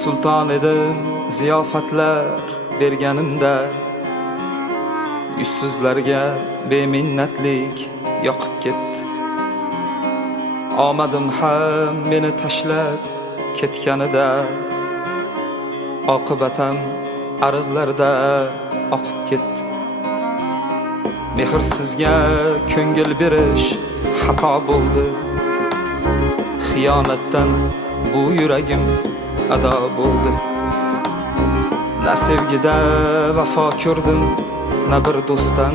sulton edim ziyofatlar berganimda, yuzsizlarga beminnatlik yoqib ketdi. Omadim ham meni tashlab ketganida, oqibatam ariqlarda oqib ketdi. Mehrsizga ko'ngil berish xato bo'ldi. Xiyonatdan bu yuragim ado bo'ldi. Na sevgida vafo ko'rdim, na bir do'stdan